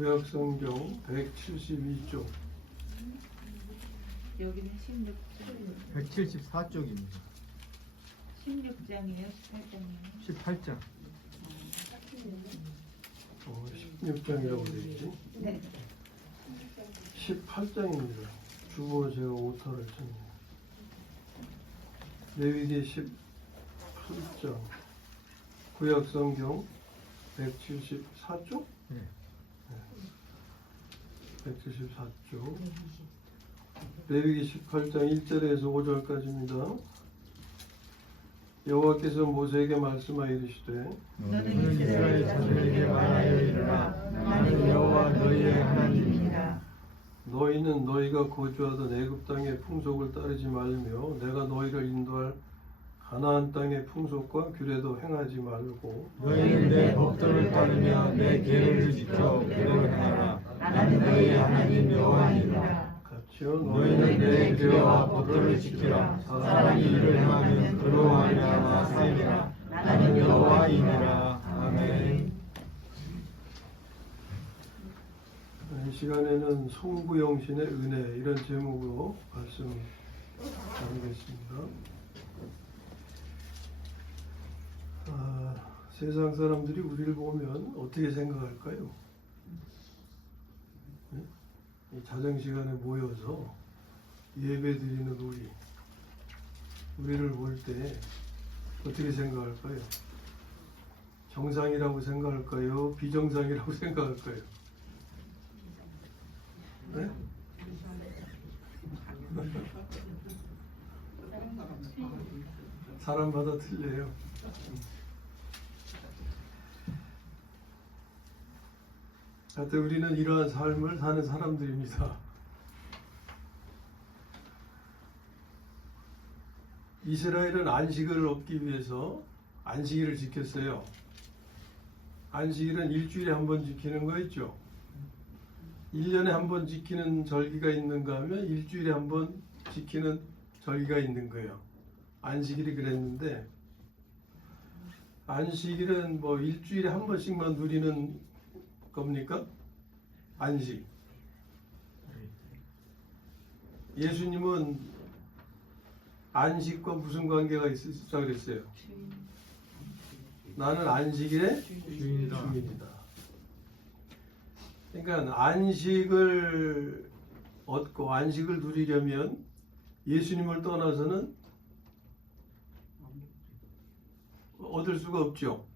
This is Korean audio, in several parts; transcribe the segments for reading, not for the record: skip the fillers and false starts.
구약성경 172쪽. 여기는 16장. 174쪽입니다. 16장이에요? 18장이에요? 18장. 16장이라고 되어 있지? 네. 18장입니다. 주보 제가 오타를 쳤네요. 레위기 18장. 구약성경 174쪽? 네. 174쪽. 레위기 18장 1절에서 5절까지입니다. 여호와께서 모세에게 말씀하여 이르시되 너는 이스라엘 자손에게 말하여 이르라. 나는 여호와 너희의 하나님이니라. 너희는 너희가 거주하던 애굽 땅의 풍속을 따르지 말며 내가 너희를 인도할 가나안 땅의 풍속과 규례도 행하지 말고 너희는 내 법도를 따르며 내 계례를 지켜 그대로 행하라. 나는 너희의 하나님 여호와니라. 같이요. 너희는 내 규례와 법도를 지키라. 사람이 이를 행하면 그로 말미암아 살리라. 나는 여호와이니라. 아멘. 이 시간에는 송구영신의 은혜 이런 제목으로 말씀 나누겠습니다. 세상 사람들이 우리를 보면 어떻게 생각할까요? 네? 이 자정 시간에 모여서 예배 드리는 우리를 볼 때 어떻게 생각할까요? 정상이라고 생각할까요? 비정상이라고 생각할까요? 네? 사람마다 틀려요. 하여튼 우리는 이러한 삶을 사는 사람들입니다. 이스라엘은 안식을 얻기 위해서 안식일을 지켰어요. 안식일은 일주일에 한 번 지키는 거 있죠. 1년에 한 번 지키는 절기가 있는가 하면 일주일에 한 번 지키는 절기가 있는 거예요. 안식일이 그랬는데 안식일은 뭐 일주일에 한 번씩만 누리는 겁니까? 안식. 예수님은 안식과 무슨 관계가 있으시다 그랬어요? 나는 안식일의 주인이다. 그러니까 안식을 얻고 안식을 누리려면 예수님을 떠나서는 얻을 수가 없죠.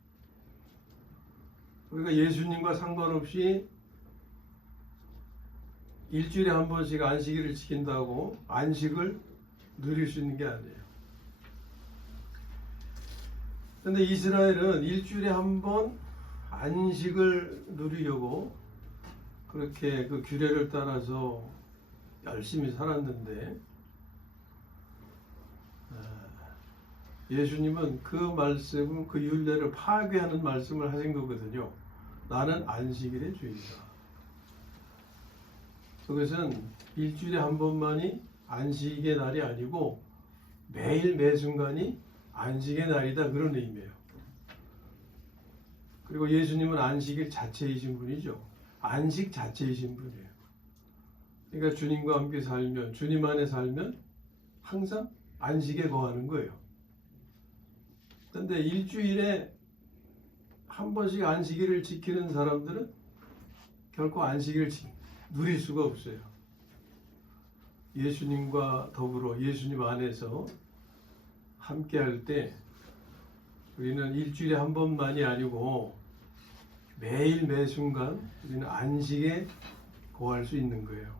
그러니까 예수님과 상관없이 일주일에 한 번씩 안식일을 지킨다고 안식을 누릴 수 있는 게 아니에요. 그런데 이스라엘은 일주일에 한 번 안식을 누리려고 그렇게 그 규례를 따라서 열심히 살았는데 예수님은 그 말씀, 그 율례를 파괴하는 말씀을 하신 거거든요. 나는 안식일의 주인이다. 그것은 일주일에 한 번만이 안식의 날이 아니고 매일 매순간이 안식의 날이다, 그런 의미예요. 그리고 예수님은 안식일 자체이신 분이죠. 안식 자체이신 분이에요. 그러니까 주님과 함께 살면, 주님 안에 살면 항상 안식에 거하는 거예요. 그런데 일주일에 한 번씩 안식일을 지키는 사람들은 결코 안식일을 누릴 수가 없어요. 예수님과 더불어 예수님 안에서 함께 할 때 우리는 일주일에 한 번만이 아니고 매일 매순간 우리는 안식에 거할 수 있는 거예요.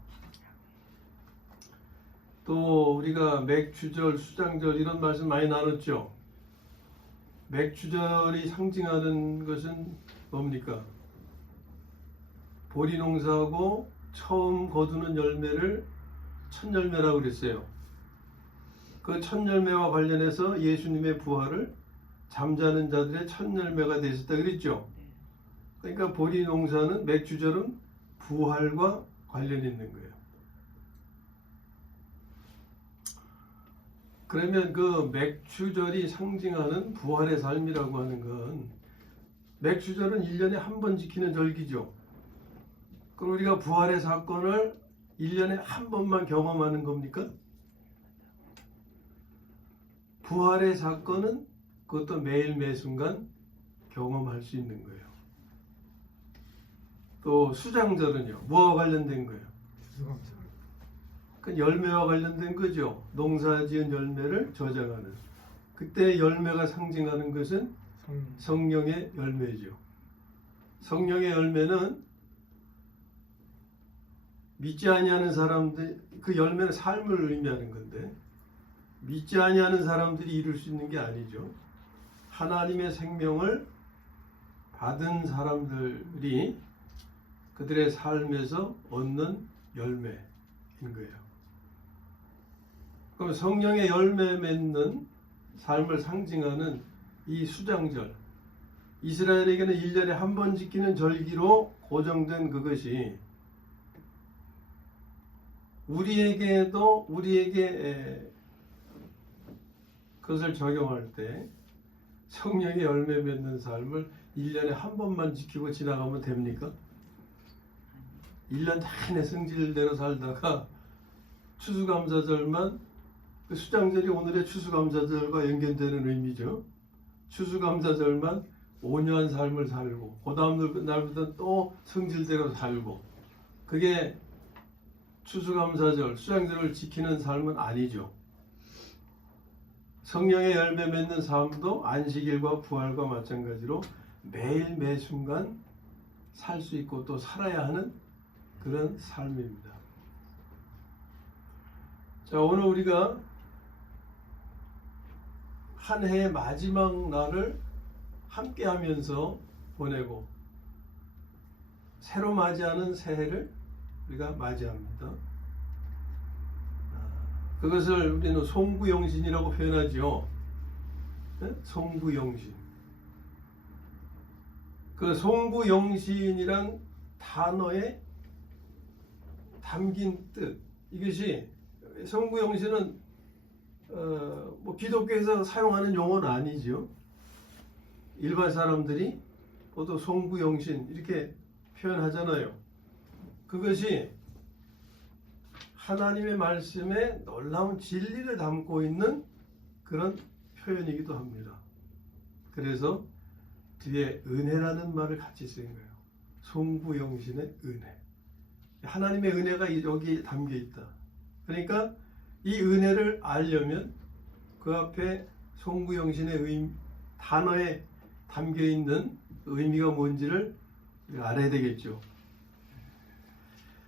또 우리가 맥추절, 수장절 이런 말씀 많이 나눴죠. 맥추절이 상징하는 것은 뭡니까? 보리 농사하고 처음 거두는 열매를 첫 열매라고 그랬어요. 그 첫 열매와 관련해서 예수님의 부활을 잠자는 자들의 첫 열매가 되셨다 그랬죠. 그러니까 보리 농사는 맥추절은 부활과 관련이 있는 거예요. 그러면 그 맥추절이 상징하는 부활의 삶이라고 하는 건 맥추절은 1년에 한 번 지키는 절기죠. 그럼 우리가 부활의 사건을 1년에 한 번만 경험하는 겁니까? 부활의 사건은 그것도 매일 매순간 경험할 수 있는 거예요. 또 수장절은요, 뭐와 관련된 거예요? 추수감사. 그 열매와 관련된 거죠. 농사지은 열매를 저장하는. 그때 열매가 상징하는 것은 성령. 성령의 열매죠. 성령의 열매는 믿지 아니하는 사람들, 그 열매는 삶을 의미하는 건데 믿지 아니하는 사람들이 이룰 수 있는 게 아니죠. 하나님의 생명을 받은 사람들이 그들의 삶에서 얻는 열매인 거예요. 그럼 성령의 열매 맺는 삶을 상징하는 이 수장절, 이스라엘에게는 1년에 한 번 지키는 절기로 고정된 그것이 우리에게도 우리에게 그것을 적용할 때 성령의 열매 맺는 삶을 1년에 한 번만 지키고 지나가면 됩니까? 1년 내내 성질대로 살다가 추수감사절만, 그 수장절이 오늘의 추수감사절과 연결되는 의미죠. 추수감사절만 5년 삶을 살고 그 다음 날부터 또 성질대로 살고, 그게 추수감사절, 수장절을 지키는 삶은 아니죠. 성령의 열매 맺는 삶도 안식일과 부활과 마찬가지로 매일 매순간 살 수 있고 또 살아야 하는 그런 삶입니다. 자, 오늘 우리가 한 해의 마지막 날을 함께 하면서 보내고 새로 맞이하는 새해를 우리가 맞이합니다. 그것을 우리는 송구영신이라고 표현하죠. 네? 송구영신. 그 송구영신이란 단어에 담긴 뜻, 이것이 송구영신은 뭐 기독교에서 사용하는 용어는 아니죠. 일반 사람들이 보통 송구영신 이렇게 표현하잖아요. 그것이 하나님의 말씀에 놀라운 진리를 담고 있는 그런 표현이기도 합니다. 그래서 뒤에 은혜라는 말을 같이 쓴 거예요. 송구영신의 은혜. 하나님의 은혜가 여기 담겨 있다. 그러니까 이 은혜를 알려면 그 앞에 송구영신의 단어에 담겨 있는 의미가 뭔지를 알아야 되겠죠.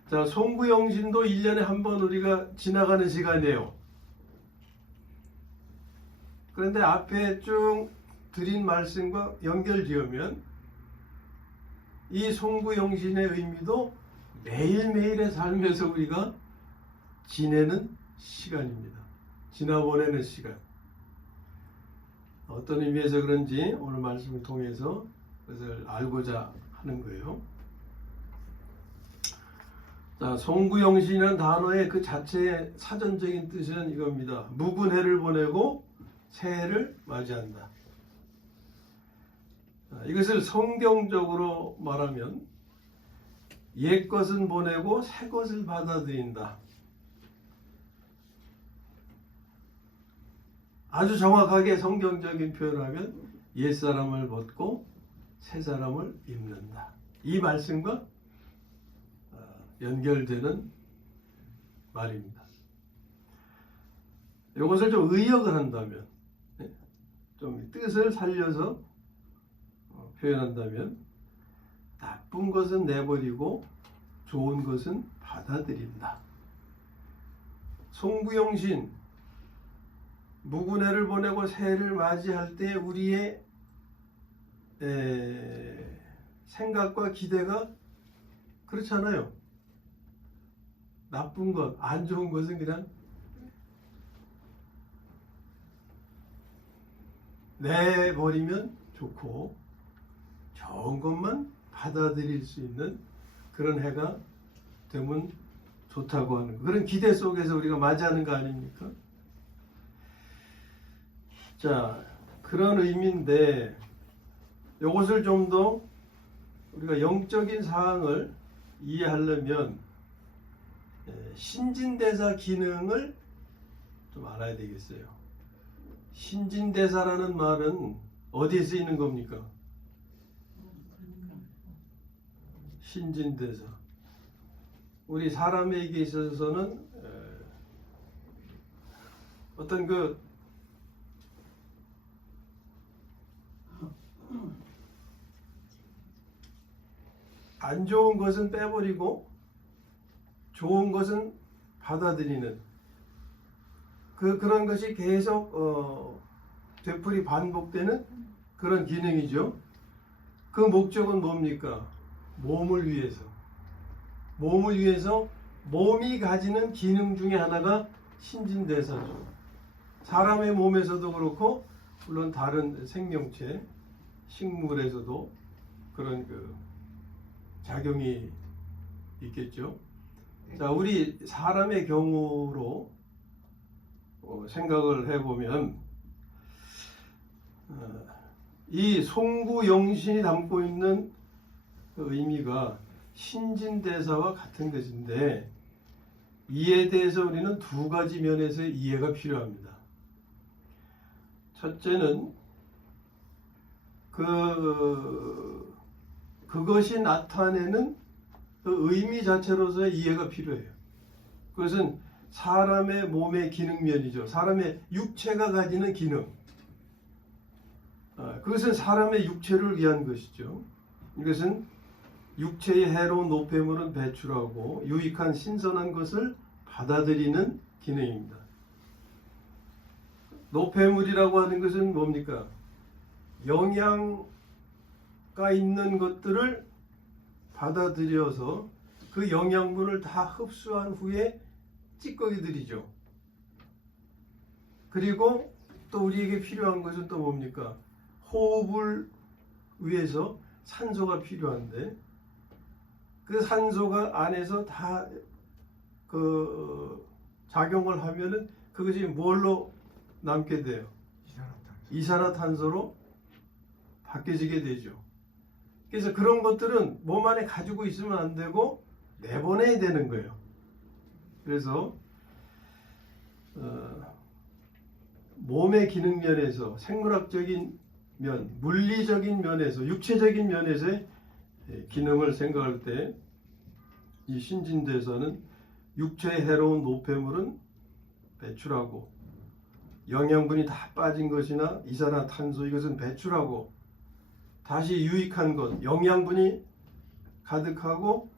자, 송구영신도 1년에 한 번 우리가 지나가는 시간이에요. 그런데 앞에 쭉 드린 말씀과 연결지으면 이 송구영신의 의미도 매일매일의 삶에서 우리가 지내는 시간입니다. 지나보내는 시간. 어떤 의미에서 그런지 오늘 말씀을 통해서 그것을 알고자 하는 거예요. 자, 송구영신이라는 단어의 그 자체의 사전적인 뜻은 이겁니다. 묵은 해를 보내고 새해를 맞이한다. 이것을 성경적으로 말하면 옛 것은 보내고 새 것을 받아들인다. 아주 정확하게 성경적인 표현하면 옛 사람을 벗고 새 사람을 입는다. 이 말씀과 연결되는 말입니다. 이것을 좀 의역을 한다면, 좀 뜻을 살려서 표현한다면, 나쁜 것은 내버리고 좋은 것은 받아들인다. 송구영신, 묵은 해를 보내고 새해를 맞이할 때 우리의 생각과 기대가 그렇잖아요. 나쁜 것, 안 좋은 것은 그냥 내버리면 좋고 좋은 것만 받아들일 수 있는 그런 해가 되면 좋다고 하는 그런 기대 속에서 우리가 맞이하는 거 아닙니까? 자, 그런 의미인데 이것을 좀 더 우리가 영적인 사항을 이해하려면 신진대사 기능을 좀 알아야 되겠어요. 신진대사라는 말은 어디에 쓰이는 겁니까? 신진대사. 우리 사람에게 있어서는 어떤 안 좋은 것은 빼버리고 좋은 것은 받아들이는 그런 것이 계속 되풀이 반복되는 그런 기능이죠. 그 목적은 뭡니까? 몸을 위해서. 몸을 위해서 몸이 가지는 기능 중에 하나가 신진대사죠. 사람의 몸에서도 그렇고 물론 다른 생명체, 식물에서도 그런 작용이 있겠죠. 자, 우리 사람의 경우로 생각을 해보면 이 송구영신이 담고 있는 그 의미가 신진대사와 같은 것인데 이에 대해서 우리는 두 가지 면에서 이해가 필요합니다. 첫째는 그것이 나타내는 그 의미 자체로서의 이해가 필요해요. 그것은 사람의 몸의 기능면이죠. 사람의 육체가 가지는 기능. 그것은 사람의 육체를 위한 것이죠. 이것은 육체의 해로운 노폐물은 배출하고 유익한 신선한 것을 받아들이는 기능입니다. 노폐물이라고 하는 것은 뭡니까? 영양가 있는 것들을 받아들여서 그 영양분을 다 흡수한 후에 찌꺼기들이죠. 그리고 또 우리에게 필요한 것은 또 뭡니까? 호흡을 위해서 산소가 필요한데 그 산소가 안에서 다 작용을 하면은 그것이 뭘로 남게 돼요? 이산화탄소로 바뀌어지게 되죠. 그래서 그런 것들은 몸 안에 가지고 있으면 안 되고 내보내야 되는 거예요. 그래서 몸의 기능 면에서 생물학적인 면, 물리적인 면에서 육체적인 면에서의 기능을 생각할 때 이 신진대사는 육체에 해로운 노폐물은 배출하고 영양분이 다 빠진 것이나 이산화탄소 이것은 배출하고 다시 유익한 것, 영양분이 가득하고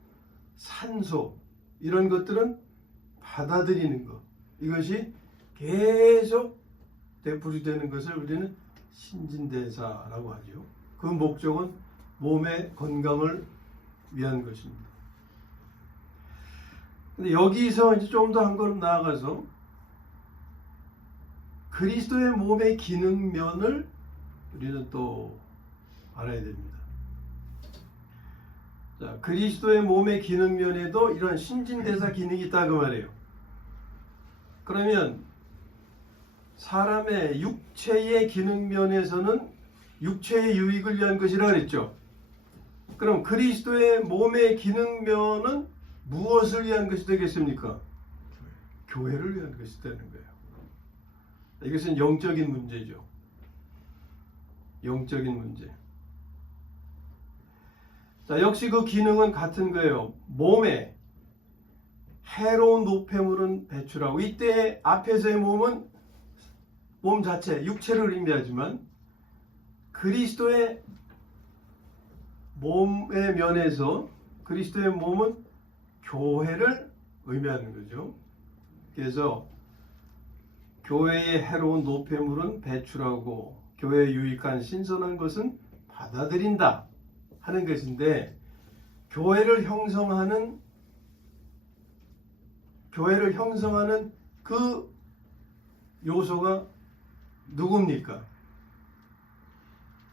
산소 이런 것들은 받아들이는 것. 이것이 계속 되풀이되는 것을 우리는 신진대사라고 하죠. 그 목적은 몸의 건강을 위한 것입니다. 근데 여기서 이제 좀 더 한 걸음 나아가서 그리스도의 몸의 기능면을 우리는 또 알아야 됩니다. 자, 그리스도의 몸의 기능면에도 이런 신진대사 기능이 있다 그 말이에요. 그러면 사람의 육체의 기능면에서는 육체의 유익을 위한 것이라 그랬죠. 그럼 그리스도의 몸의 기능면은 무엇을 위한 것이 되겠습니까? 교회를 위한 것이 되는 거예요. 이것은 영적인 문제죠. 영적인 문제. 자, 역시 그 기능은 같은 거예요. 몸에 해로운 노폐물은 배출하고 이때 앞에서의 몸은 몸 자체, 육체를 의미하지만 그리스도의 몸의 면에서 그리스도의 몸은 교회를 의미하는 거죠. 그래서 교회의 해로운 노폐물은 배출하고 교회에 유익한 신선한 것은 받아들인다 하는 것인데 교회를 형성하는 그 요소가 누굽니까?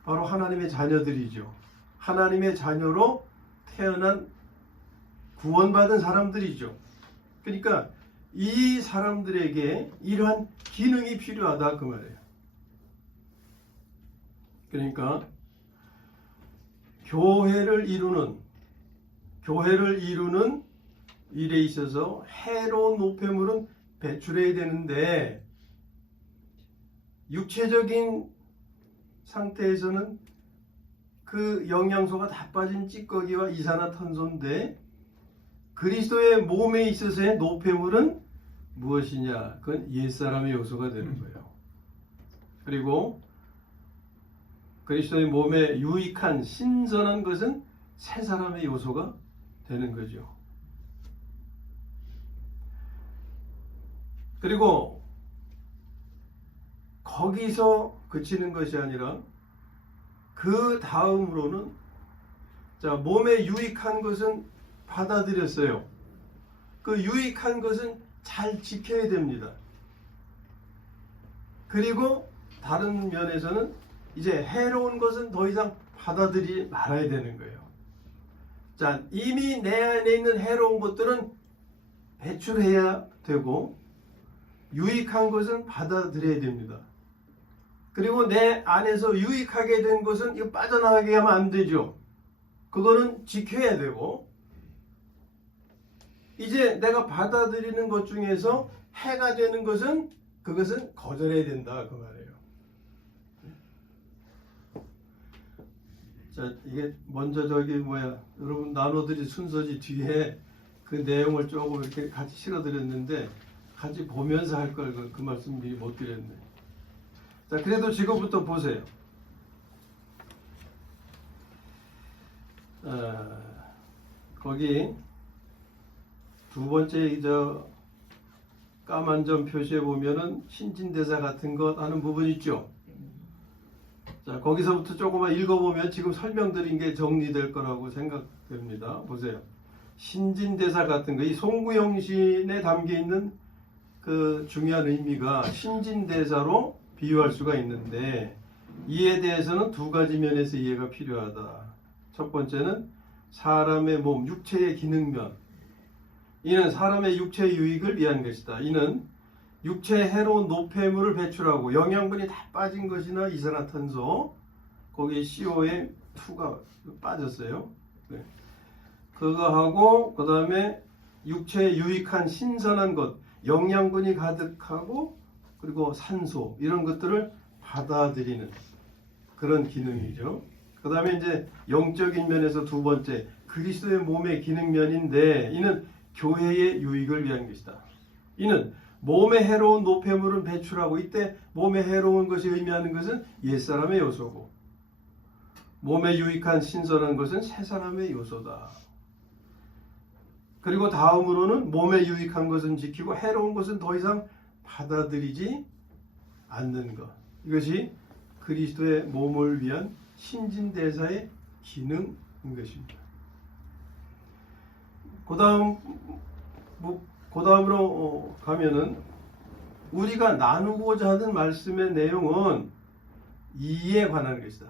바로 하나님의 자녀들이죠. 하나님의 자녀로 태어난 구원받은 사람들이죠. 그러니까 이 사람들에게 이러한 기능이 필요하다 그 말이에요. 그러니까 교회를 이루는 교회를 이루는 일에 있어서 해로운 노폐물은 배출해야 되는데 육체적인 상태에서는 그 영양소가 다 빠진 찌꺼기와 이산화탄소인데 그리스도의 몸에 있어서의 노폐물은 무엇이냐? 그건 옛사람의 요소가 되는 거예요. 그리고 그리스도의 몸에 유익한 신선한 것은 새 사람의 요소가 되는 거죠. 그리고 거기서 그치는 것이 아니라 그 다음으로는 자, 몸에 유익한 것은 받아들였어요. 그 유익한 것은 잘 지켜야 됩니다. 그리고 다른 면에서는 이제 해로운 것은 더 이상 받아들이지 말아야 되는 거예요. 자, 이미 내 안에 있는 해로운 것들은 배출해야 되고 유익한 것은 받아들여야 됩니다. 그리고 내 안에서 유익하게 된 것은 이거 빠져나가게 하면 안 되죠. 그거는 지켜야 되고 이제 내가 받아들이는 것 중에서 해가 되는 것은 그것은 거절해야 된다 그 말이에요. 자, 이게 먼저 여러분 나눠드린 순서지 뒤에 그 내용을 조금 이렇게 같이 실어드렸는데 같이 보면서 할 걸 그 말씀 미리 못 드렸네. 자, 그래도 지금부터 보세요. 거기 두 번째 까만 점 표시에 보면은 신진대사 같은 것 하는 부분 있죠. 자, 거기서부터 조금만 읽어보면 지금 설명드린 게 정리될 거라고 생각됩니다. 보세요. 신진대사 같은 거, 이 송구영신에 담겨 있는 그 중요한 의미가 신진대사로 비유할 수가 있는데 이에 대해서는 두 가지 면에서 이해가 필요하다. 첫 번째는 사람의 몸, 육체의 기능면. 이는 사람의 육체 유익을 위한 것이다. 이는 육체의 해로운 노폐물을 배출하고 영양분이 다 빠진 것이나 이산화탄소, 거기에 CO에 2가 빠졌어요. 네. 그거하고 그 다음에 육체에 유익한 신선한 것, 영양분이 가득하고 그리고 산소 이런 것들을 받아들이는 그런 기능이죠. 그 다음에 이제 영적인 면에서 두 번째 그리스도의 몸의 기능면인데 이는 교회의 유익을 위한 것이다. 이는 몸에 해로운 노폐물은 배출하고 이때 몸에 해로운 것이 의미하는 것은 옛사람의 요소고 몸에 유익한 신선한 것은 새사람의 요소다. 그리고 다음으로는 몸에 유익한 것은 지키고 해로운 것은 더 이상 받아들이지 않는 것. 이것이 그리스도의 몸을 위한 신진대사의 기능인 것입니다. 그 다음으로 가면은 우리가 나누고자 하는 말씀의 내용은 이에 관한 것이다.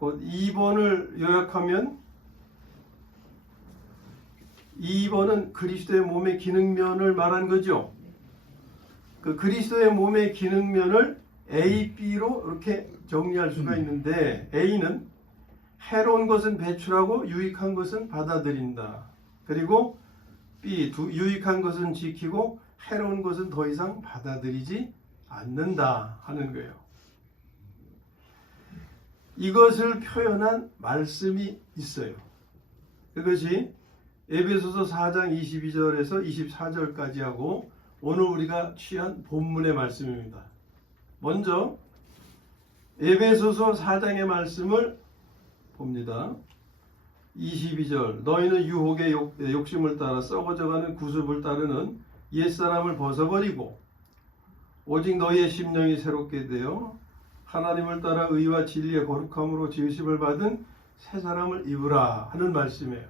2번을 요약하면 2번은 그리스도의 몸의 기능면을 말한 거죠. 그 그리스도의 몸의 기능면을 A, B로 이렇게 정리할 수가 있는데 A는 해로운 것은 배출하고 유익한 것은 받아들인다. 그리고 B, 유익한 것은 지키고 해로운 것은 더 이상 받아들이지 않는다 하는 거예요. 이것을 표현한 말씀이 있어요. 그것이 에베소서 4장 22절에서 24절까지 하고 오늘 우리가 취한 본문의 말씀입니다. 먼저 에베소서 4장의 말씀을 봅니다. 22절 너희는 유혹의 욕심을 따라 썩어져가는 구습을 따르는 옛사람을 벗어버리고 오직 너희의 심령이 새롭게 되어 하나님을 따라 의와 진리의 거룩함으로 지으심을 받은 새 사람을 입으라 하는 말씀이에요.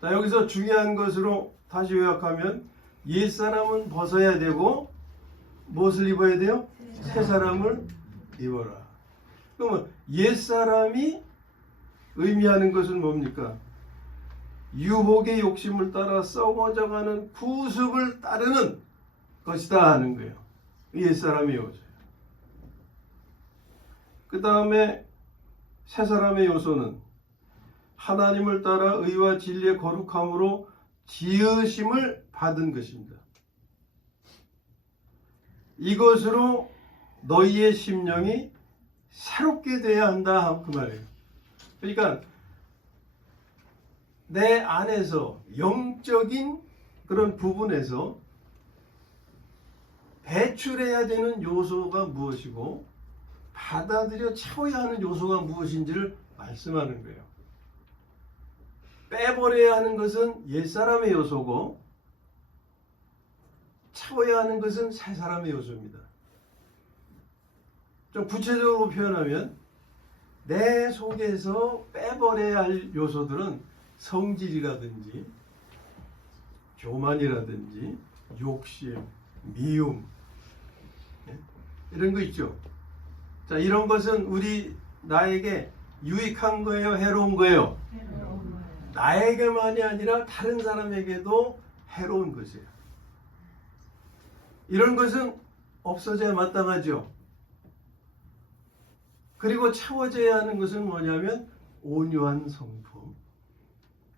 자, 여기서 중요한 것으로 다시 요약하면 옛사람은 벗어야 되고 무엇을 입어야 돼요? 새 사람을 입어라. 그러면 옛사람이 의미하는 것은 뭡니까? 유혹의 욕심을 따라 썩어져가는 구습을 따르는 것이다 하는 거예요. 옛사람의 요소예요. 그 다음에 새 사람의 요소는 하나님을 따라 의와 진리의 거룩함으로 지으심을 받은 것입니다. 이것으로 너희의 심령이 새롭게 돼야 한다 그 말이에요. 그러니까 내 안에서 영적인 그런 부분에서 배출해야 되는 요소가 무엇이고 받아들여 채워야 하는 요소가 무엇인지를 말씀하는 거예요. 빼버려야 하는 것은 옛사람의 요소고 채워야 하는 것은 새사람의 요소입니다. 좀 구체적으로 표현하면 내 속에서 빼버려야 할 요소들은 성질이라든지 교만이라든지 욕심, 미움 이런 거 있죠. 자, 이런 것은 나에게 유익한 거예요, 해로운 거예요? 나에게만이 아니라 다른 사람에게도 해로운 것이에요. 이런 것은 없어져야 마땅하죠. 그리고 채워져야 하는 것은 뭐냐면 온유한 성품,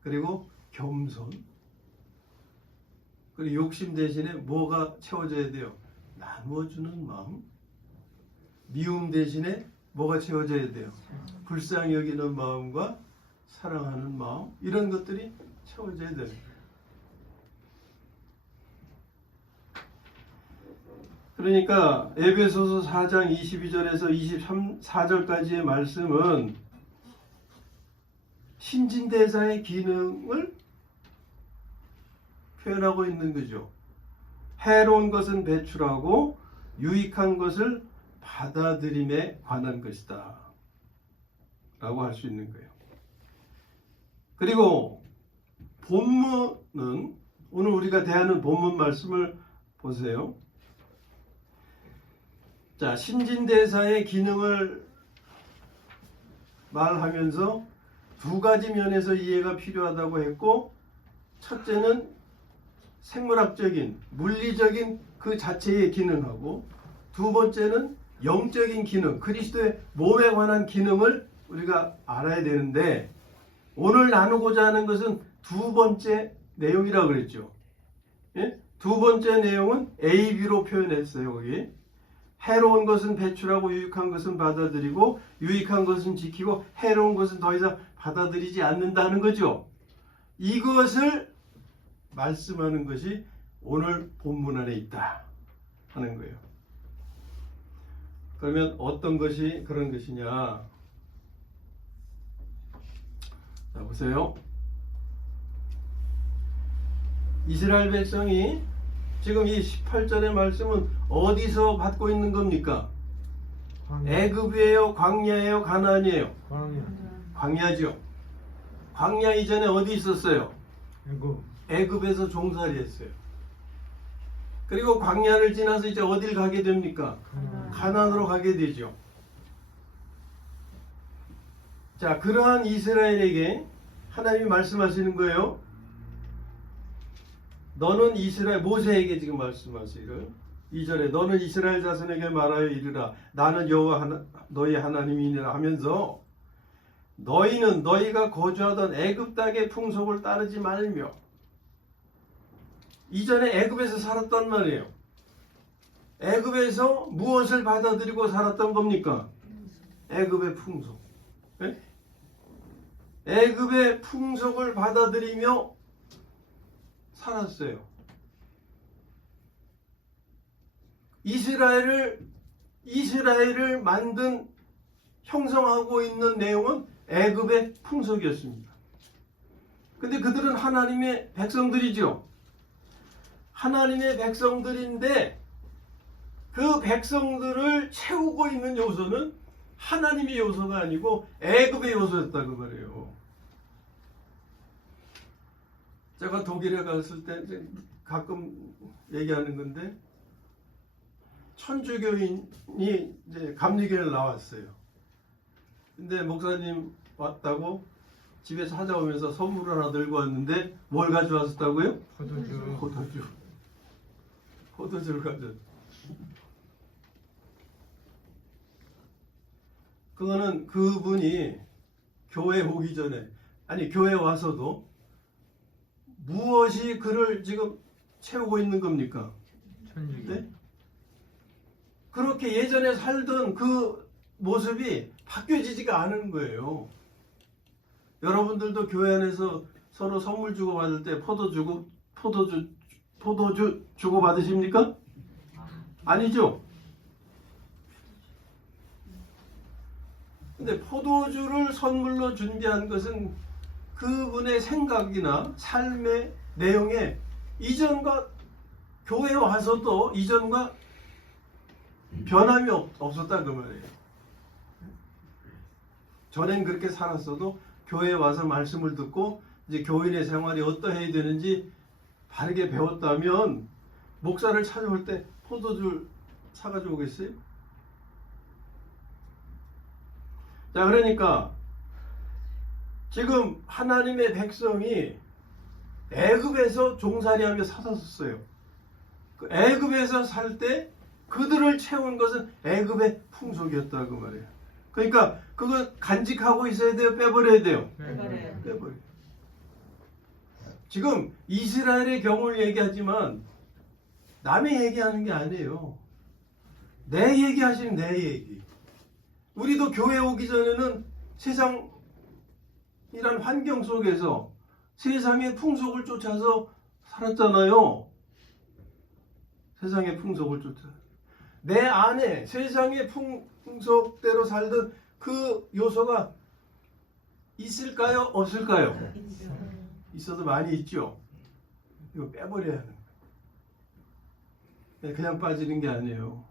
그리고 겸손, 그리고 욕심 대신에 뭐가 채워져야 돼요? 나누어주는 마음. 미움 대신에 뭐가 채워져야 돼요? 불쌍히 여기는 마음과 사랑하는 마음. 이런 것들이 채워져야 됩니다. 그러니까 에베소서 4장 22절에서 24절까지의 말씀은 신진대사의 기능을 표현하고 있는 거죠. 해로운 것은 배출하고 유익한 것을 받아들임에 관한 것이다 라고 할 수 있는 거예요. 그리고 본문은 오늘 우리가 대하는 본문 말씀을 보세요. 자, 신진대사의 기능을 말하면서 두 가지 면에서 이해가 필요하다고 했고, 첫째는 생물학적인, 물리적인 그 자체의 기능하고, 두 번째는 영적인 기능, 그리스도의 몸에 관한 기능을 우리가 알아야 되는데, 오늘 나누고자 하는 것은 두 번째 내용이라고 그랬죠. 예? 두 번째 내용은 A, B로 표현했어요. 거기 해로운 것은 배출하고 유익한 것은 받아들이고, 유익한 것은 지키고, 해로운 것은 더 이상 받아들이지 않는다는 거죠. 이것을 말씀하는 것이 오늘 본문 안에 있다 하는 거예요. 그러면 어떤 것이 그런 것이냐? 자, 보세요. 이스라엘 백성이 지금 이 18절의 말씀은 어디서 받고 있는 겁니까? 애굽이에요? 광야예요? 가나안이에요? 광야죠. 광야 이전에 어디 있었어요? 애굽에서 종살이 했어요. 그리고 광야를 지나서 이제 어딜 가게 됩니까? 가나안으로 가게 되죠. 자, 그러한 이스라엘에게 하나님이 말씀하시는 거예요. 너는 이스라엘, 모세에게 지금 말씀하시기를 2절에 너는 이스라엘 자손에게 말하여 이르라 나는 여호와 너희 하나님이니라 하면서 너희는 너희가 거주하던 애굽 땅의 풍속을 따르지 말며, 이전에 애굽에서 살았단 말이에요. 애굽에서 무엇을 받아들이고 살았던 겁니까? 애굽의 풍속. 네? 애굽의 풍속을 받아들이며 살았어요. 이스라엘을 만든 형성하고 있는 내용은 애굽의 풍속이었습니다. 근데 그들은 하나님의 백성들이죠. 하나님의 백성들인데 그 백성들을 채우고 있는 요소는 하나님의 요소가 아니고 애굽의 요소였다 그 말이에요. 제가 독일에 갔을 때 가끔 얘기하는 건데, 천주교인이 이제 감리교를 나왔어요. 근데 목사님 왔다고 집에 찾아오면서 선물을 하나 들고 왔는데 뭘 가져왔었다고요? 포도주를 가져왔어요. 그거는 그분이 교회 오기 전에 아니 교회 와서도 무엇이 그를 지금 채우고 있는 겁니까? 천주교. 네? 그렇게 예전에 살던 그 모습이 바뀌어지지가 않은 거예요. 여러분들도 교회 안에서 서로 선물 주고 받을 때 포도주 주고 받으십니까? 아니죠. 근데 포도주를 선물로 준비한 것은 그분의 생각이나 삶의 내용에 이전과 교회에 와서도 이전과 변함이 없었다 그 말이에요. 전엔 그렇게 살았어도 교회에 와서 말씀을 듣고 이제 교인의 생활이 어떠해야 되는지 바르게 배웠다면 목사를 찾아올 때 포도주 사가지고 오겠어요? 자, 그러니까 지금 하나님의 백성이 애굽에서 종살이하며 살았었어요. 그 애굽에서 살 때 그들을 채운 것은 애굽의 풍속이었다 그 말이에요. 그러니까 그거 간직하고 있어야 돼요? 빼버려야 돼요? 빼버려요. 빼버려요. 지금 이스라엘의 경우를 얘기하지만 남의 얘기하는 게 아니에요. 내 얘기하시는 내 얘기. 우리도 교회 오기 전에는 세상이란 환경 속에서 세상의 풍속을 쫓아서 살았잖아요. 세상의 풍속을 쫓아. 내 안에 세상의 풍속대로 살던 그 요소가 있을까요? 없을까요? 있어도 많이 있죠. 이거 빼버려야 하는 거예요. 그냥 빠지는 게 아니에요.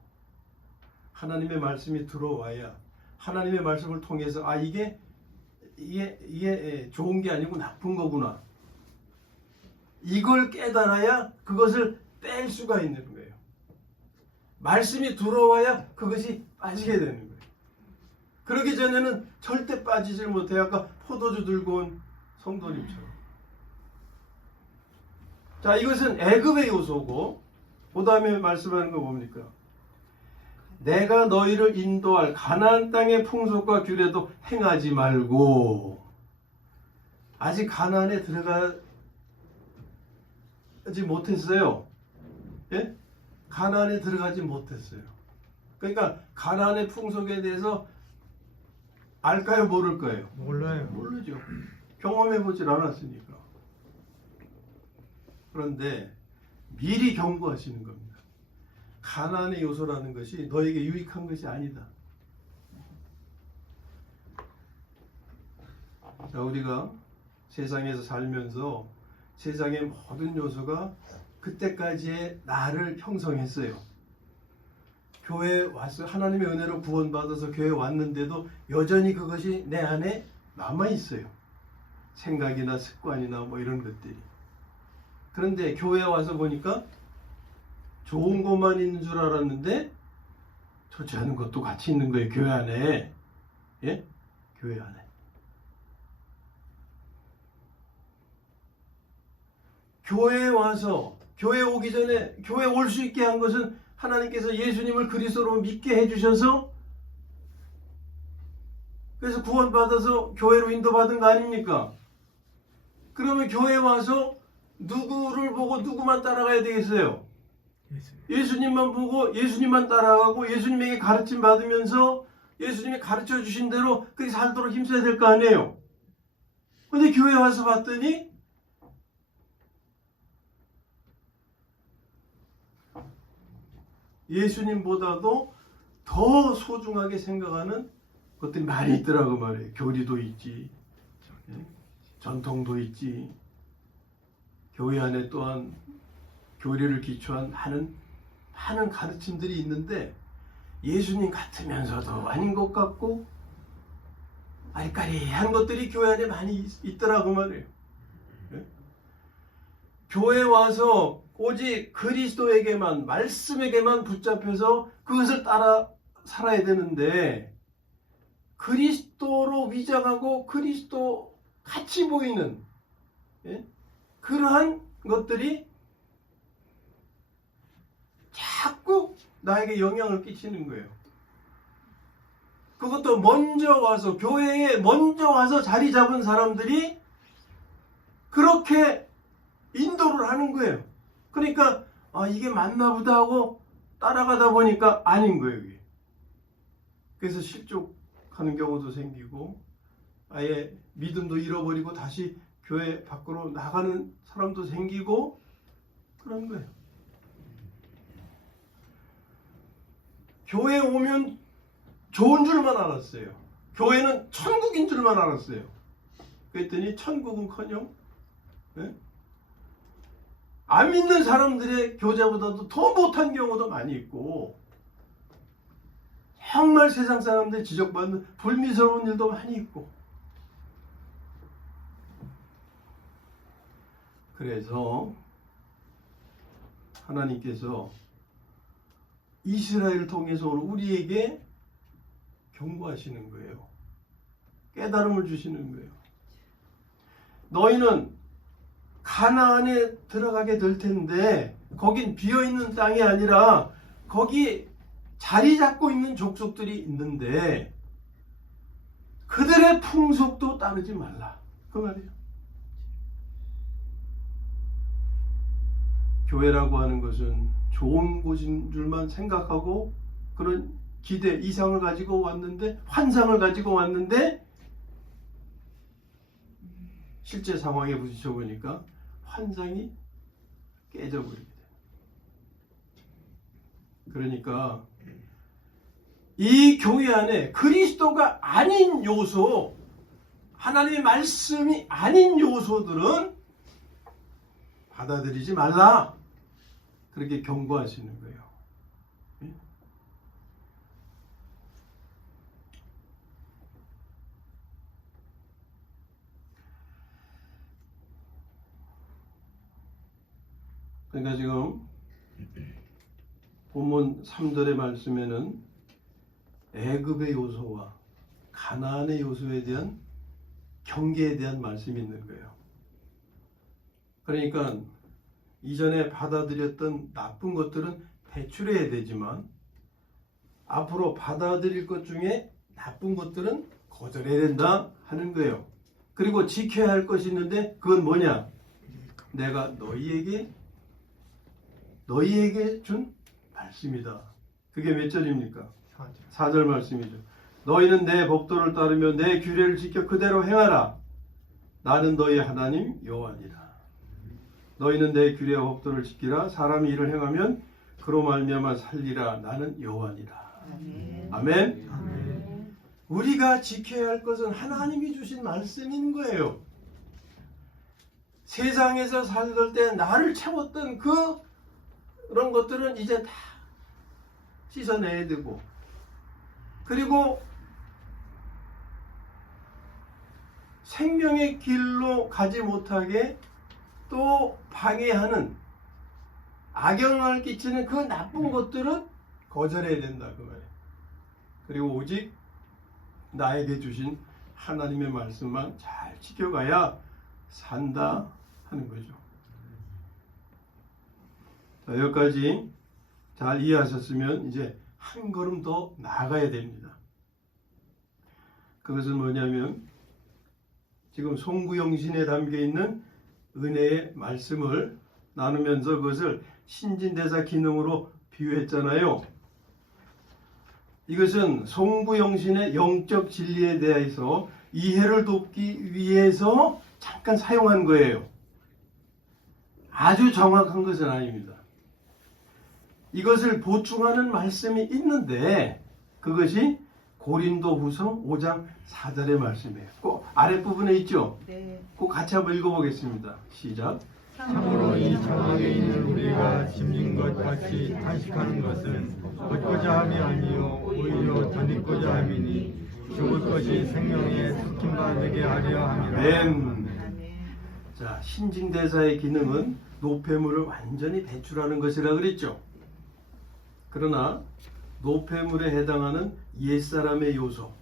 하나님의 말씀이 들어와야 하나님의 말씀을 통해서 아 이게 좋은 게 아니고 나쁜 거구나. 이걸 깨달아야 그것을 뺄 수가 있는 거예요. 말씀이 들어와야 그것이 빠지게 되는 거예요. 그러기 전에는 절대 빠지질 못해요. 아까 포도주 들고 온 성도님처럼. 자, 이것은 애굽의 요소고 그 다음에 말씀하는 거 뭡니까? 내가 너희를 인도할 가나안 땅의 풍속과 규례도 행하지 말고. 아직 가나안에 들어가지 못했어요. 예? 가나안에 들어가지 못했어요. 그러니까 가나안의 풍속에 대해서 알까요? 모를까요? 몰라요. 모르죠. 경험해보질 않았으니까. 그런데 미리 경고하시는 겁니다. 가나안의 요소라는 것이 너에게 유익한 것이 아니다. 자, 우리가 세상에서 살면서 세상의 모든 요소가 그때까지의 나를 형성했어요. 교회에 왔어요. 하나님의 은혜로 구원받아서 교회에 왔는데도 여전히 그것이 내 안에 남아있어요. 생각이나 습관이나 뭐 이런 것들이. 그런데 교회에 와서 보니까 좋은 것만 있는 줄 알았는데 좋지 않은 것도 같이 있는 거예요. 교회 안에. 예? 교회 안에. 교회에 와서 교회 오기 전에 교회 올 수 있게 한 것은 하나님께서 예수님을 그리스도로 믿게 해주셔서 그래서 구원받아서 교회로 인도받은 거 아닙니까? 그러면 교회에 와서 누구를 보고 누구만 따라가야 되겠어요? 예수님만 보고 예수님만 따라가고 예수님에게 가르침 받으면서 예수님이 가르쳐 주신 대로 그렇게 살도록 힘써야 될 거 아니에요? 근데 교회에 와서 봤더니 예수님보다도 더 소중하게 생각하는 것들이 많이 있더라고 말이에요. 교리도 있지, 전통도 있지, 교회 안에 또한 교리를 기초한 많은 가르침들이 있는데 예수님 같으면서도 아닌 것 같고 아리까리한 것들이 교회 안에 많이 있더라고 말이에요. 교회에 와서 오직 그리스도에게만 말씀에게만 붙잡혀서 그것을 따라 살아야 되는데 그리스도로 위장하고 그리스도 같이 보이는 그러한 것들이 자꾸 나에게 영향을 끼치는 거예요. 그것도 먼저 와서 교회에 먼저 와서 자리 잡은 사람들이 그렇게 인도를 하는 거예요. 그러니까 이게 맞나 보다 하고 따라가다 보니까 아닌 거예요. 이게. 그래서 실족하는 경우도 생기고 아예 믿음도 잃어버리고 다시 교회 밖으로 나가는 사람도 생기고 그런 거예요. 교회에 오면 좋은 줄만 알았어요. 교회는 천국인 줄만 알았어요. 그랬더니 천국은커녕 안 믿는 사람들의 교제보다도 더 못한 경우도 많이 있고 정말 세상 사람들 지적받는 불미스러운 일도 많이 있고 그래서 하나님께서 이스라엘을 통해서 우리에게 경고하시는 거예요. 깨달음을 주시는 거예요. 너희는 가나안에 들어가게 될 텐데 거긴 비어있는 땅이 아니라 거기 자리 잡고 있는 족속들이 있는데 그들의 풍속도 따르지 말라. 그 말이에요. 교회라고 하는 것은 좋은 곳인 줄만 생각하고 그런 기대, 이상을 가지고 왔는데 환상을 가지고 왔는데 실제 상황에 부딪혀 보니까 환상이 깨져버리게 돼요. 그러니까 이 교회 안에 그리스도가 아닌 요소, 하나님의 말씀이 아닌 요소들은 받아들이지 말라. 그렇게 경고하시는 거예요. 그러니까 지금 본문 3절의 말씀에는 애굽의 요소와 가나안의 요소에 대한 경계에 대한 말씀이 있는 거예요. 그러니까 이전에 받아들였던 나쁜 것들은 배출해야 되지만 앞으로 받아들일 것 중에 나쁜 것들은 거절해야 된다 하는 거예요. 그리고 지켜야 할 것이 있는데 그건 뭐냐? 내가 너희에게 준 말씀이다. 그게 몇 절입니까? 4절 말씀이죠. 너희는 내 법도를 따르며 내 규례를 지켜 그대로 행하라. 나는 너희 하나님 여호와니라. 너희는 내 규례와 법도를 지키라. 사람이 이를 행하면 그로 말미암아 살리라. 나는 여호와니라. 아멘. 아멘. 아멘. 우리가 지켜야 할 것은 하나님이 주신 말씀인 거예요. 세상에서 살던 때 나를 채웠던 그런 것들은 이제 다 씻어내야 되고, 그리고 생명의 길로 가지 못하게 또 방해하는, 악영향을 끼치는 그 나쁜 것들은 거절해야 된다 그 말이에요. 그리고 오직 나에게 주신 하나님의 말씀만 잘 지켜가야 산다 하는 거죠. 자, 여기까지 잘 이해하셨으면 이제 한 걸음 더 나아가야 됩니다. 그것은 뭐냐면 지금 송구영신에 담겨 있는 은혜의 말씀을 나누면서 그것을 신진대사 기능으로 비유했잖아요. 이것은 송구영신의 영적 진리에 대해서 이해를 돕기 위해서 잠깐 사용한 거예요. 아주 정확한 것은 아닙니다. 이것을 보충하는 말씀이 있는데 그것이 고린도후서 5장 4절의 말씀이에요. 꼭 아랫부분에 있죠? 네. 꼭 같이 한번 읽어보겠습니다. 시작. 참으로 이 장막에 있는 우리가 짐진 것 같이 탄식하는 것은 얻고자 함이 아니요 오히려 덧입고자 함이니 죽을 것이 생명에 섞임바 되게 하려 함이라. 아멘. 아멘. 자, 신진대사의 기능은 노폐물을 완전히 배출하는 것이라 그랬죠. 그러나 노폐물에 해당하는 옛사람의 요소,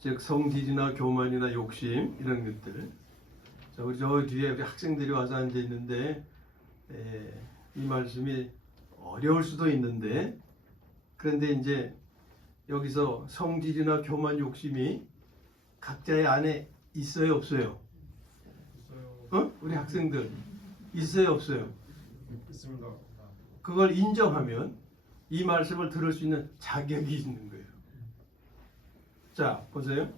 즉 성질이나 교만이나 욕심 이런 것들. 자, 우리 저 뒤에 우리 학생들이 와서 앉아 있는데 이 말씀이 어려울 수도 있는데, 그런데 이제 여기서 성질이나 교만, 욕심이 각자의 안에 있어요, 없어요? 우리 학생들 있어요, 없어요? 있습니다. 그걸 인정하면 이 말씀을 들을 수 있는 자격이 있는 거예요. 자, 보세요.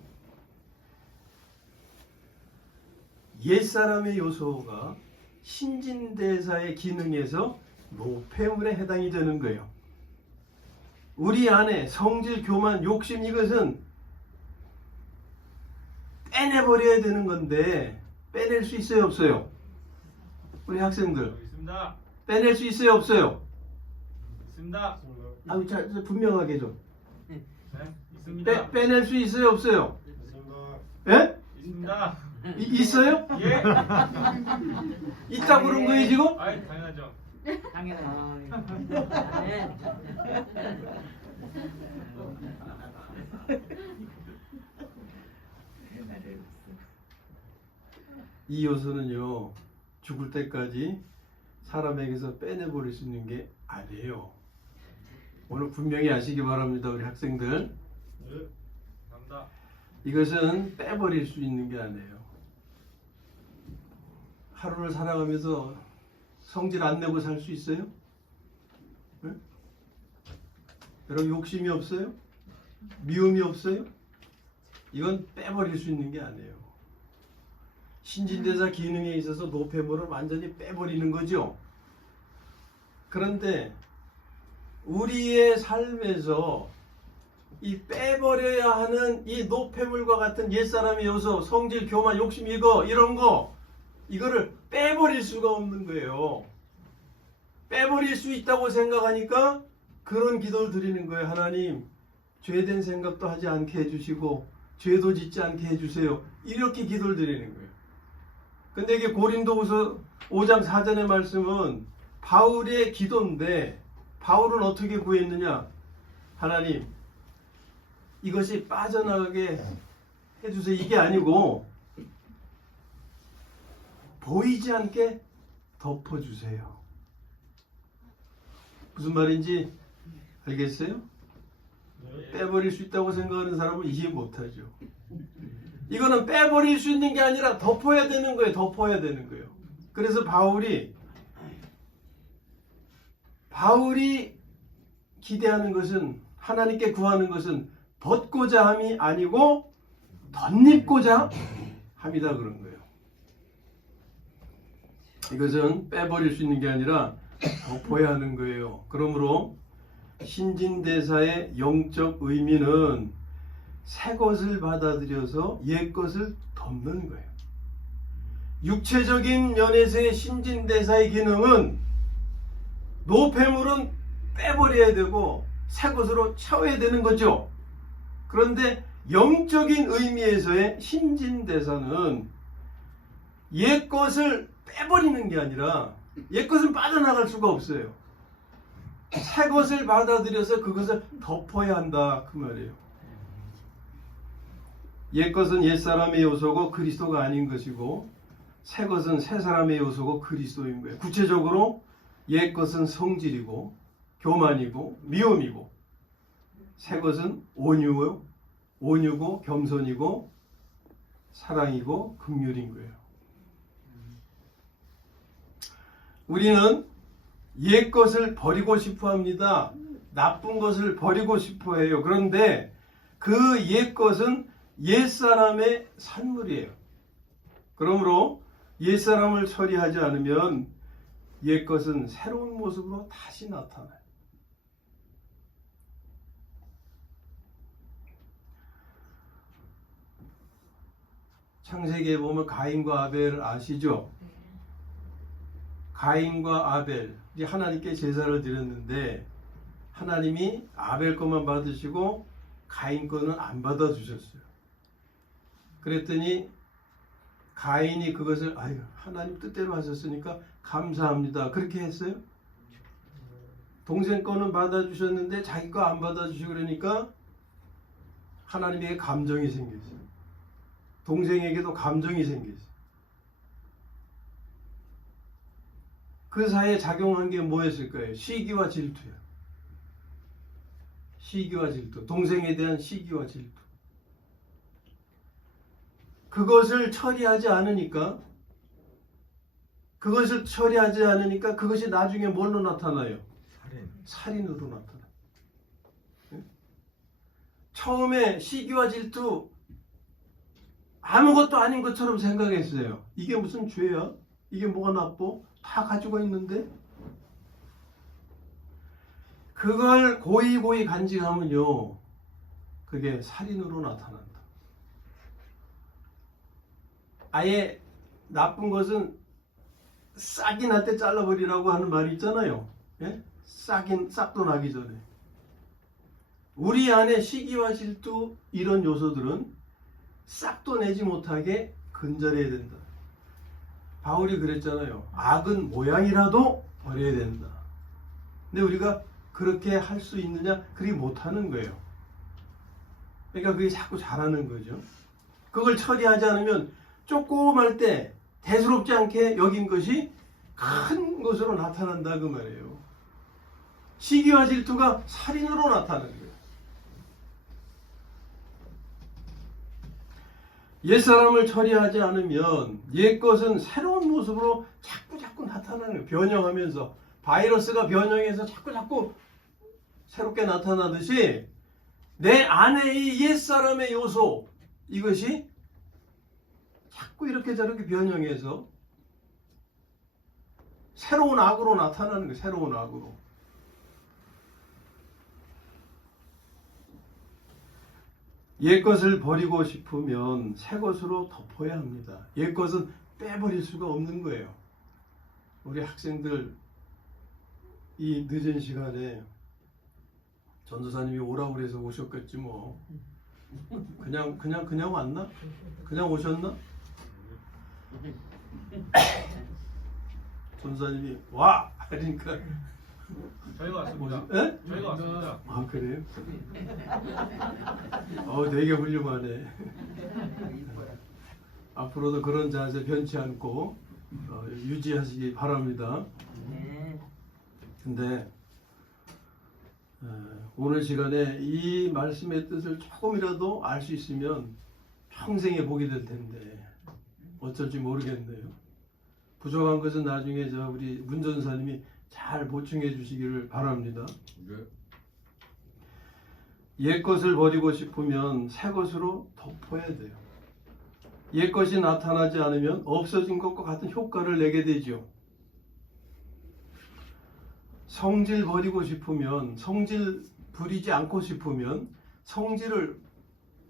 옛사람의 요소가 신진대사의 기능에서 노폐물에 해당이 되는 거예요. 우리 안에 성질, 교만, 욕심 이것은 빼내버려야 되는 건데 빼낼 수 있어요, 없어요? 우리 학생들 있습니다. 빼낼 수 있어요, 없어요? 있습니다. 아, 자, 분명하게 좀. 네, 있습니다. 빼낼 수 있어요, 없어요? 있습니다. 예? 있습니다. 있어요? 예. 있다고 그런 거예요, 지금? 아이, 당연하죠. 당연하죠. 이 요소는요, 죽을 때까지 사람에게서 빼내버릴 수 있는 게 아니에요. 오늘 분명히 아시기 바랍니다, 우리 학생들. 네. 감사합니다. 이것은 빼버릴 수 있는 게 아니에요. 하루를 살아가면서 성질 안 내고 살 수 있어요? 네? 여러분 욕심이 없어요? 미움이 없어요? 이건 빼버릴 수 있는 게 아니에요. 신진대사 기능에 있어서 노폐물을 완전히 빼버리는 거죠. 그런데 우리의 삶에서 이 빼버려야 하는 이 노폐물과 같은 옛사람의 요소, 성질, 교만, 욕심 이런 거 이거를 빼버릴 수가 없는 거예요. 빼버릴 수 있다고 생각하니까 그런 기도를 드리는 거예요. 하나님, 죄된 생각도 하지 않게 해주시고 죄도 짓지 않게 해주세요. 이렇게 기도를 드리는 거예요. 근데 이게 고린도후서 5장 4절의 말씀은 바울의 기도인데 바울은 어떻게 구했느냐? 하나님, 이것이 빠져나가게 해주세요. 이게 아니고 보이지 않게 덮어주세요. 무슨 말인지 알겠어요? 빼버릴 수 있다고 생각하는 사람은 이해 못하죠. 이거는 빼버릴 수 있는 게 아니라 덮어야 되는 거예요. 덮어야 되는 거예요. 그래서 바울이 기대하는 것은, 하나님께 구하는 것은 벗고자 함이 아니고 덧입고자 함이다 그런 거예요. 이것은 빼버릴 수 있는 게 아니라 덮어야 하는 거예요. 그러므로 신진대사의 영적 의미는 새 것을 받아들여서 옛 것을 덮는 거예요. 육체적인 면에서의 신진대사의 기능은 노폐물은 빼버려야 되고 새 것으로 채워야 되는 거죠. 그런데 영적인 의미에서의 신진대사는 옛 것을 빼버리는 게 아니라 옛 것은 빠져나갈 수가 없어요. 새 것을 받아들여서 그것을 덮어야 한다 그 말이에요. 옛 것은 옛 사람의 요소고 그리스도가 아닌 것이고 새 것은 새 사람의 요소고 그리스도인 거예요. 구체적으로 옛 것은 성질이고 교만이고 미움이고 새 것은 온유고 겸손이고 사랑이고 긍휼인 거예요. 우리는 옛 것을 버리고 싶어 합니다. 나쁜 것을 버리고 싶어 해요. 그런데 그 옛 것은 옛 사람의 산물이에요. 그러므로 옛 사람을 처리하지 않으면 옛 것은 새로운 모습으로 다시 나타나요. 창세기에 보면 가인과 아벨 아시죠? 가인과 아벨이 하나님께 제사를 드렸는데 하나님이 아벨 것만 받으시고 가인 거는 안 받아주셨어요. 그랬더니 가인이 그것을 하나님 뜻대로 하셨으니까 감사합니다. 그렇게 했어요? 동생 거는 받아주셨는데 자기 거 안 받아주시고 그러니까 하나님에게 감정이 생겼어요. 동생에게도 감정이 생겼어요. 그 사이에 작용한 게 뭐였을 거예요? 시기와 질투예요. 시기와 질투. 동생에 대한 시기와 질투. 그것을 처리하지 않으니까 그것을 처리하지 않으니까 그것이 나중에 뭘로 나타나요? 살인. 살인으로 나타나요. 예? 처음에 시기와 질투 아무것도 아닌 것처럼 생각했어요. 이게 무슨 죄야? 이게 뭐가 나빠? 다 가지고 있는데? 그걸 고이 간직하면요, 그게 살인으로 나타난다. 아예 나쁜 것은 싹이 날 때 잘라버리라고 하는 말이 있잖아요. 예? 싹도 나기 전에. 우리 안에 시기와 질투 이런 요소들은 싹도 내지 못하게 근절해야 된다. 바울이 그랬잖아요. 악은 모양이라도 버려야 된다. 근데 우리가 그렇게 할 수 있느냐? 그렇게 못하는 거예요. 그러니까 그게 자꾸 잘하는 거죠. 그걸 처리하지 않으면 조그만 때 대수롭지 않게 여긴 것이 큰 것으로 나타난다 그 말이에요. 시기와 질투가 살인으로 나타나는 거예요. 옛사람을 처리하지 않으면 옛것은 새로운 모습으로 자꾸 나타나는 거예요. 변형하면서 바이러스가 변형해서 자꾸 새롭게 나타나듯이 내 안의 옛사람의 요소 이것이 자꾸 이렇게 저렇게 변형해서 새로운 악으로 나타나는 거예요. 새로운 악으로. 옛것을 버리고 싶으면 새것으로 덮어야 합니다. 옛것은 빼버릴 수가 없는 거예요. 우리 학생들 이 늦은 시간에 전도사님이 오라고 그래서 오셨겠지 뭐. 그냥 왔나? 그냥 오셨나? 전도사님이 와! 하니까 저희가 왔습니다. 예? 저희가 왔습니다. 아 그래요? 되게 훌륭하네. 앞으로도 그런 자세 변치 않고 유지하시기 바랍니다. 근데 오늘 시간에 이 말씀의 뜻을 조금이라도 알 수 있으면 평생에 복이 될 텐데 어쩔지 모르겠네요. 부족한 것은 나중에 우리 문전사님이 잘 보충해 주시기를 바랍니다. 옛 것을 버리고 싶으면 새 것으로 덮어야 돼요. 옛 것이 나타나지 않으면 없어진 것과 같은 효과를 내게 되죠. 성질 버리고 싶으면, 성질 부리지 않고 싶으면 성질을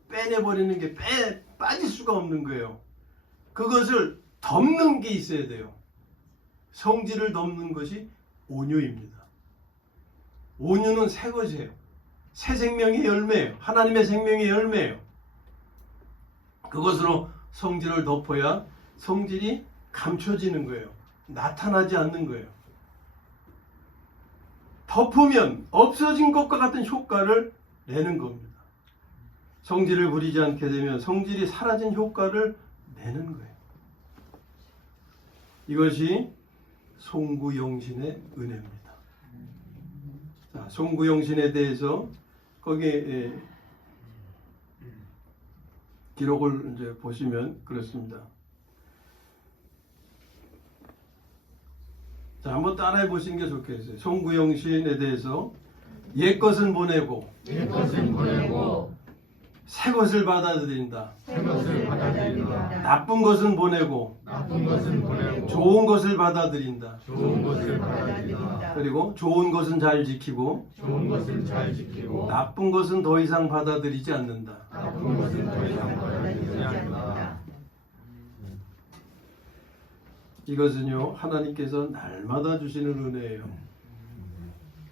빼내버리는 게 빠질 수가 없는 거예요. 그것을 덮는 게 있어야 돼요. 성질을 덮는 것이 온유입니다. 온유는 새 것이에요. 새 생명의 열매예요. 하나님의 생명의 열매예요. 그것으로 성질을 덮어야 성질이 감춰지는 거예요. 나타나지 않는 거예요. 덮으면 없어진 것과 같은 효과를 내는 겁니다. 성질을 부리지 않게 되면 성질이 사라진 효과를 내는 거예요. 이것이 송구영신의 은혜입니다. 자, 송구영신에 대해서 거기에 기록을 이제 보시면 그렇습니다. 자, 한번 따라해 보시는 게 좋겠어요. 송구영신에 대해서 옛 것은 보내고 새 것을 받아들인다. 나쁜 것은 보내고 좋은 것을 받아들인다. 그리고 좋은 것은 잘 지키고 나쁜 것은 더 이상 받아들이지 않는다. 이것은요, 하나님께서 날마다 주시는 은혜예요.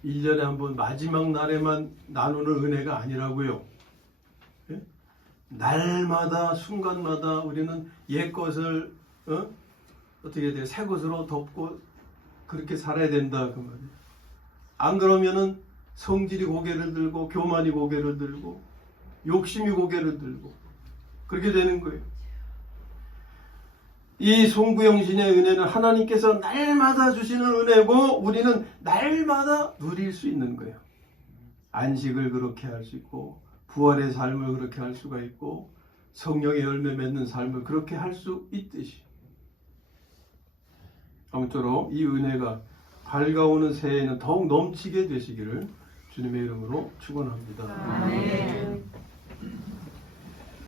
1년에 한 번 마지막 날에만 나누는 은혜가 아니라고요. 예? 날마다 순간마다 우리는 옛 것을 어떻게 돼요? 새 것으로 덮고 그렇게 살아야 된다 그 말이에요. 안 그러면은 성질이 고개를 들고 교만이 고개를 들고 욕심이 고개를 들고 그렇게 되는 거예요. 이 송구영신의 은혜는 하나님께서 날마다 주시는 은혜고 우리는 날마다 누릴 수 있는 거예요. 안식을 그렇게 할 수 있고 부활의 삶을 그렇게 할 수가 있고 성령의 열매 맺는 삶을 그렇게 할 수 있듯이 아무쪼록 이 은혜가 밝아오는 새해에는 더욱 넘치게 되시기를 주님의 이름으로 축원합니다. 아멘.